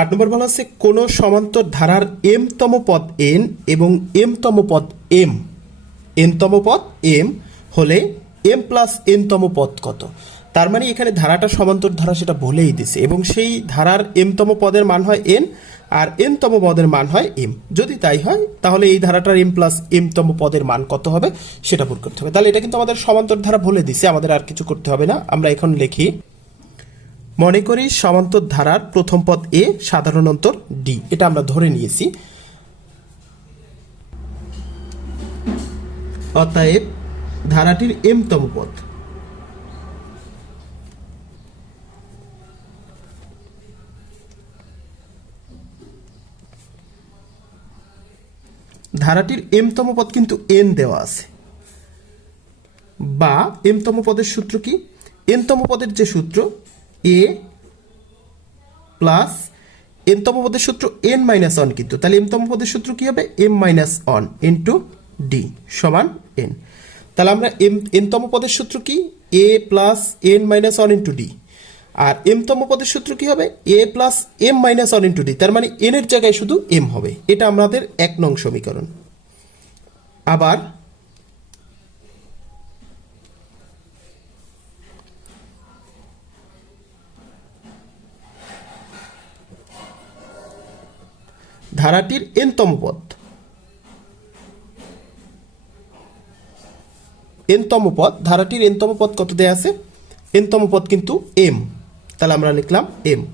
আট নম্বর বলা আছে, কোনো সমান্তর ধারার এম তম পদ এন এবং এম তম পদ এম এন তম পদ এম হলে এম প্লাস এন তম পদ কত? তার মানে এখানে ধারাটা সমান্তর ধারা সেটা বলেই দিছে, এবং সেই ধারার এম তম পদের মান হয় এন আর এন তম পদের মান হয় এম যদি তাই হয়, তাহলে এই ধারাটার এম প্লাস এম তম পদের মান কত হবে? সেটা বের করতে হবে। তাহলে এটা কিন্তু আমাদের সমান্তর ধারা বলে দিছে, আমাদের আর কিছু করতে হবে না। আমরা এখন লিখি মনে করি সমান্তর ধারার প্রথম পদ এ সাধারণ অন্তর ডি। এটা আমরা ধরে নিয়েছি। অতএব ধারাটির এম তম পদ। ধারাটির এম তম পদ কিন্তু এন দেওয়া আছে। বা এমতম পদের সূত্র কি? এন তম পদের যে সূত্র এ প্লাস এন তম পদের সূত্র এন মাইনাস ওয়ান কিন্তু। তাহলে এম তম পদের সূত্র কি হবে? M minus one into D সমান এন তাহলে আমরা এম এন তম পদের সূত্র কি? A plus N minus one into D R M তম পদের সূত্র কি হবে? A plus M minus one into D তার মানে এন এর জায়গায় শুধু এম হবে। এটা আমাদের এক নং সমীকরণ। আবার ধারাটির এনতম পদ। এনতম পদ, ধারাটির এনতম পদ কত দেয়া আছে? এনতম পদ কিন্তু এম। তাহলে আমরা লিখলাম এম।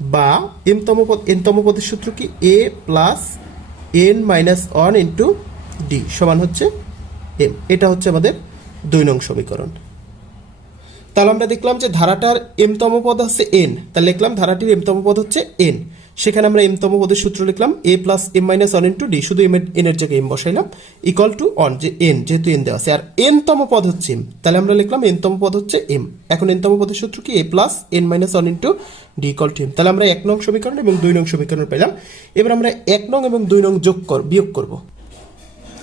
বা এমতম পদ, এনতম পদের সূত্র কি? A plus N minus one into D সমান হচ্ছে এম। এটা হচ্ছে আমাদের দুই নং সমীকরণ। তাহলে আমরা দেখলাম যে ধারাটার এমতম পদ হচ্ছে এন। তাহলে লিখলাম ধারাটির এমতম পদ হচ্ছে এন। সেখানে আমরা এমতম পদের সূত্র লিখলাম A plus M minus one into D শুধু এম এন এর জায়গায় এম বসাইলাম ইকুয়াল টু অন যে এন যেহেতু এন দেওয়া আছে। আর এন তম পদ হচ্ছে এম তাহলে আমরা লিখলাম এন তম পদ হচ্ছে এম এখন এন তম পদের সূত্র কি? A plus N minus one into D equal to M তাহলে আমরা এক নং সমীকরণ এবং দুই নং সমীকরণ পেলাম এবার আমরা এক নং এবং দুই নং যোগ কর বিয়োগ করব।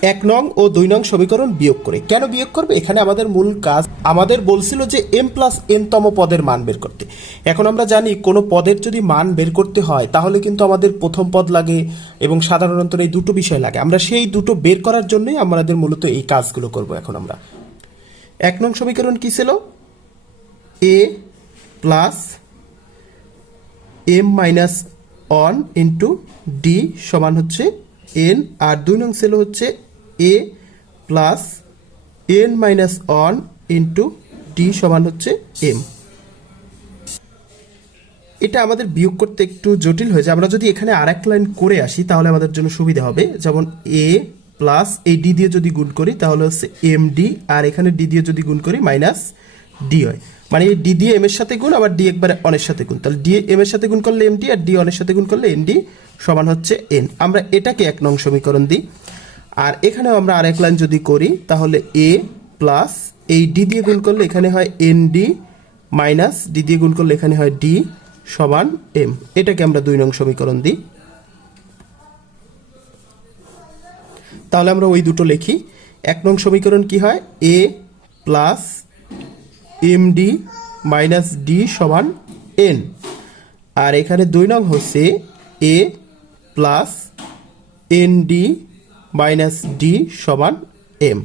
এক নং ও দুই নং সমীকরণ বিয়োগ করে। কেন বিয়োগ করবে? এখানে আমাদের মূল কাজ, আমাদের বলছিল যে এম প্লাস এন তম পদের মান বের করতে। এখন আমরা জানি কোনো পদের যদি মান বের করতে হয়, তাহলে কিন্তু আমাদের প্রথম পদ লাগে এবং সাধারণত এই দুটো বিষয় লাগে। আমরা সেই দুটো বের করার জন্যই আমাদের মূলত এই কাজগুলো করব এখন আমরা। এক নং সমীকরণ কি ছিল? A plus M minus one into D সমান হচ্ছে এন আর দুই নং ছিল হচ্ছে A plus N minus one into D সমান হচ্ছে এম এটা আমাদের বিয়োগ করতে একটু জটিল হয়ে যায়। আমরা যদি এখানে আর এক লাইন করে আসি, তাহলে আমাদের জন্য সুবিধা হবে। যেমন এ প্লাস এই ডি দিয়ে যদি গুণ করি, তাহলে হচ্ছে এম ডি আর এখানে ডি দিয়ে যদি গুণ করি মাইনাস ডি হয়। মানে এই ডি দিয়ে এম এর সাথে গুণ, আবার ডি একবার অনের সাথে গুণ। তাহলে ডি এম এর সাথে গুণ করলে এম ডি আর ডি অনের সাথে গুণ করলে এন ডি সমান হচ্ছে এন আমরা এটাকে এক নং সমীকরণ দিই। আর এখানেও আমরা আরেক লাইন যদি করি, তাহলে এ প্লাস এই ডি দিয়ে গুণ করলে এখানে হয় এন ডি মাইনাস ডি দিয়ে গুণ করলে এখানে হয় ডি সমান এম এটাকে আমরা দুই নং সমীকরণ দিই। তাহলে আমরা ওই দুটো লিখি। এক নং সমীকরণ কি হয়? A plus M D minus D সমান এন আর এখানে দুই নং হচ্ছে A plus N D minus D সমান এম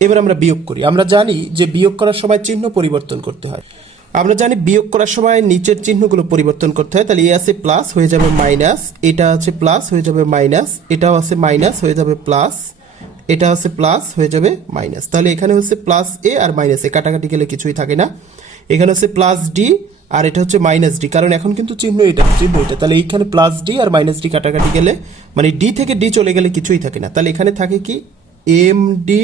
এবার আমরা বিয়োগ করি। আমরা জানি যে বিয়োগ করার সময় চিহ্ন পরিবর্তন করতে হয়। আমরা জানি বিয়োগ করার সময় নিচের চিহ্নগুলো পরিবর্তন করতে হয়, তাহলে এ আছে প্লাস হয়ে যাবে মাইনাস এটা আছে প্লাস হয়ে যাবে মাইনাস এটাও আছে মাইনাস হয়ে যাবে প্লাস এটা হচ্ছে প্লাস হয়ে যাবে মাইনাস তাহলে এখানে হচ্ছে প্লাস এ আর মাইনাস এ কাটাকাটি গেলে কিছুই থাকে না। এখানে হচ্ছে প্লাস ডি আর এটা হচ্ছে মাইনাস ডি কারণ এখন কিন্তু চিহ্ন এটা চিহ্ন এটা। তাহলে এইখানে প্লাস ডি আর মাইনাস ডি কাটাকাটি গেলে মানে ডি থেকে ডি চলে গেলে কিছুই থাকে না। তাহলে এখানে থাকে কি? M D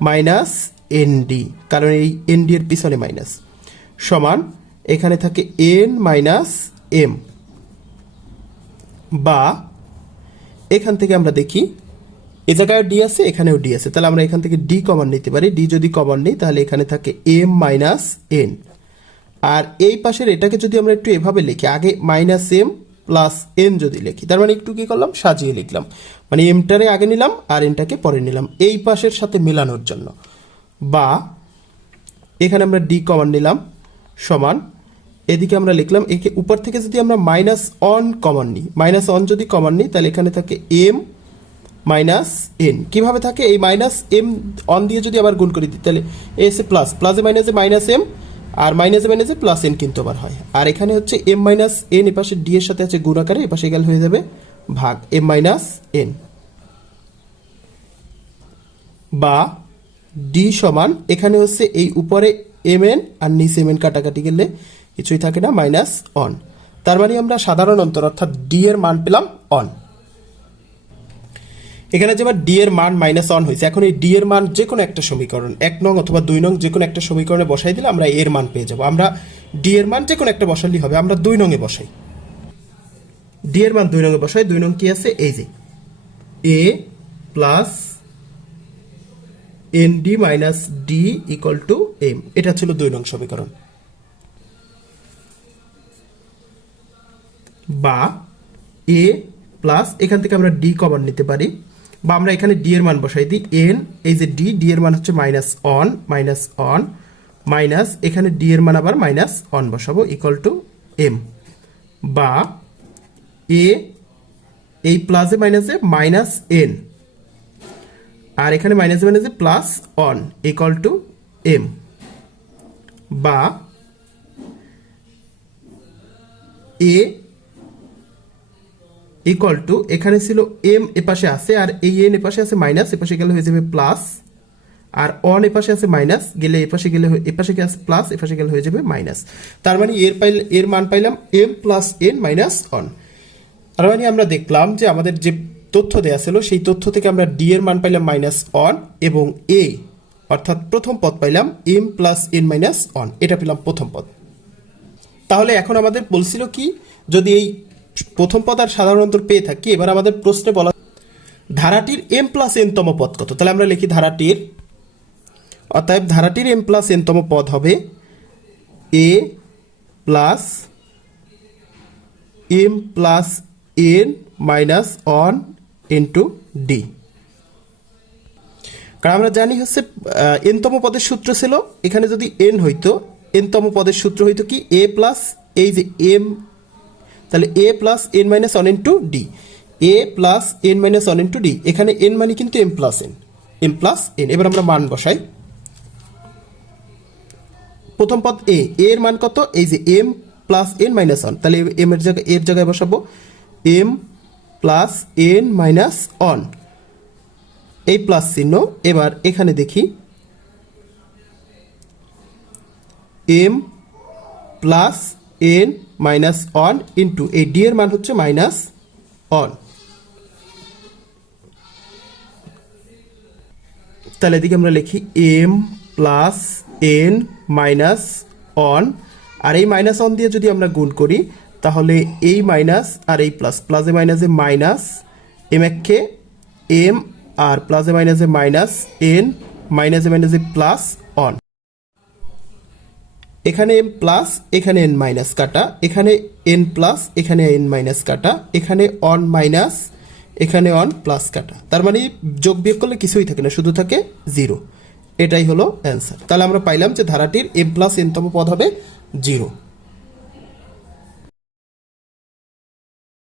minus N D কারণ এই এন ডি এর পিছনে মাইনাস সমান, এখানে থাকে এন মাইনাস এম বা এখান থেকে আমরা দেখি, এ জায়গায় ডি আছে, এখানেও ডি আছে। তাহলে আমরা এখান থেকে ডি কমন নিতে পারি। ডি যদি কমন নিই, তাহলে এখানে থাকে এম মাইনাস এন আর এই পাশের এটাকে যদি আমরা একটু এভাবে লিখি, আগে মাইনাস এম প্লাস এন যদি লিখি, তার মানে একটু কি করলাম? সাজিয়ে লিখলাম। মানে এমটারে আগে নিলাম আর এনটাকে পরে নিলাম। এই পাশের সাথে মেলানোর জন্য। বা এখানে আমরা ডি কমন নিলাম সমান, এদিকে আমরা লিখলাম, একে উপর থেকে যদি আমরা মাইনাস অন কমন নিই মাইনাস অন যদি কমন নিই, তাহলে এখানে থাকে এম মাইনাস এন কীভাবে থাকে? এই মাইনাস এম অন দিয়ে যদি আবার গুণ করে দিই তাহলে এসে প্লাস প্লাসে মাইনাসে মাইনাস এম আর মাইনাসে মাইনাসে প্লাস এন কিন্তু আবার হয়। আর এখানে হচ্ছে এম মাইনাস এন এপাশে ডি এর সাথে আছে গুণ আকারে এপাশে গেলে হয়ে যাবে ভাগ। এম মাইনাস এন বা ডি সমান, এখানে হচ্ছে এই উপরে এম এন আর নিচে এম এন কাটাকাটি গেলে কিছুই থাকে না মাইনাস অন তার মানে আমরা সাধারণ অন্তর, অর্থাৎ ডি এর মান পেলাম অন এখানে যেবার ডি এর মান মাইনাস অন হয়েছে, এখন এই ডি এর মান যে কোনো একটা সমীকরণ, এক নং অথবা দুই নং যে কোনো একটা সমীকরণে বসাই দিলে আমরা এর মান পেয়ে যাব। আমরা ডি এর মান যে কোনো একটা বসালেই হবে, আমরা দুই নঙে বসাই। ডি এর মান দুই নঙে বসাই, দুই নং কি আছে? এই যে। A plus N D minus D equal to M এটা ছিল দুই নং সমীকরণ। বা এ প্লাস এখান থেকে আমরা ডি কমন নিতে পারি। বা আমরা এখানে ডি এর মান বসাই দিই এন এই যে ডি ডি এর মান হচ্ছে minus one minus one minus এখানে ডি এর মান আবার মাইনাস অন বসাবো ইকুয়াল টু এম বা এ এই প্লাসে মাইনাসে মাইনাস এন আর এখানে মাইনাসে মাইনাসে plus one equal to M বা এ ইকুয়াল টু এখানে ছিল এম এপাশে আছে আর এই এন এপাশে আছে মাইনাস এপাশে গেলে হয়ে যাবে প্লাস আর অন এপাশে আছে মাইনাস গেলে এপাশে গেলে এপাশে গেলে প্লাস এপাশে গেলে হয়ে যাবে মাইনাস তার মানে এর পাইল, এর মান পাইলাম M plus N minus one তার মানে আমরা দেখলাম যে আমাদের যে তথ্য দেওয়া ছিল, সেই তথ্য থেকে আমরা ডি এর মান পাইলাম মাইনাস অন এবং এ অর্থাৎ প্রথম পদ পাইলাম M plus N minus one এটা পেলাম প্রথম পদ। তাহলে এখন আমাদের বলছিল কি, যদি এই প্রথম পদ আর সাধারণত পেয়ে থাকি। এবার আমাদের প্রশ্নে বলা ধারাটির এম প্লাস এন তম পদ কত? তাহলে আমরা লিখি ধারাটির অতএব ধারাটির এম প্লাস এন তম পদ হবে A plus M plus N minus one into D কারণ আমরা জানি হচ্ছে এনতম পদের সূত্র ছিল। এখানে যদি এন হইতো এনতম পদের সূত্র হইতো কি? এ প্লাস এই যে এম তাহলে A plus N minus one into D A plus N minus one into D এখানে এন মানে কিন্তু M plus N M plus N এবার আমরা মান বসাই। প্রথম পদ এ এর মান কত? এই যে M plus N minus one তাহলে এম এর জায়গায় এর জায়গায় বসাবো। M plus N minus one এই প্লাস চিহ্ন। এবার এখানে দেখি। M plus N minus one into এই ডি এর মান হচ্ছে মাইনাস অন তাহলে এদিকে আমরা লিখি M plus N minus one আর এই মাইনাস অন দিয়ে যদি আমরা গুণ করি, তাহলে এই মাইনাস আর এই প্লাস প্লাসে মাইনাসে মাইনাস এম একে এম আর প্লাসে মাইনাসে মাইনাস এন মাইনাসে মাইনাসে প্লাস অন এখানে এম প্লাস এখানে এন মাইনাস কাটা, এখানে এন প্লাস এখানে এন মাইনাস কাটা, এখানে অন মাইনাস এখানে অন প্লাস কাটা। তার মানে যোগ বিয়োগ করলে কিছুই থাকে না, শুধু থাকে জিরো এটাই হলো অ্যান্সার তাহলে আমরা পাইলাম যে ধারাটির এম প্লাস এনতম পদ হবে জিরো